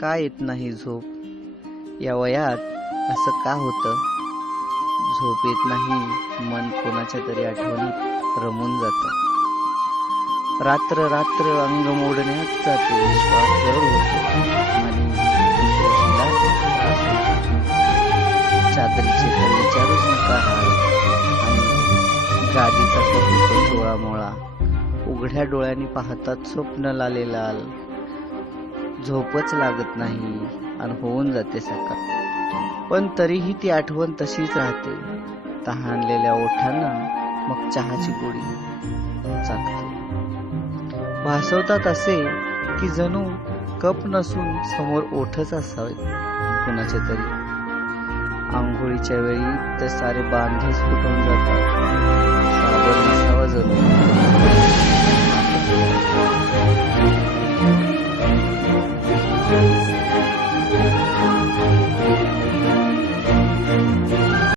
का येत नाही झोप? या वयात असं का होतं? झोप येत नाही, मन कोणाच्या तरी आठवणीत रमून जातं. रात्र रात्र अंग मोडण्यात जाते, श्वास जड होतो आणि उशिरा त्रास होतो. चादरीचे तर विचारूच नका हाल, आणि गादीचा तर होतो टोळामोळा. उघड्या डोळ्यांनी पाहतात स्वप्न लाले लाल. झोपच लागत नाही आणि होऊन जाते सकाळ. पण तरीही ती आठवण तशीच राहते. तहानलेल्या ओठांना मग चहाची गोडी चाकते. भासवतात असे की जणू कप नसून समोर ओठच असावे कुणाचे तरी. आंघोळीच्या वेळी तर सारे बांधच फुटून जातात. साबण नसावा जणू.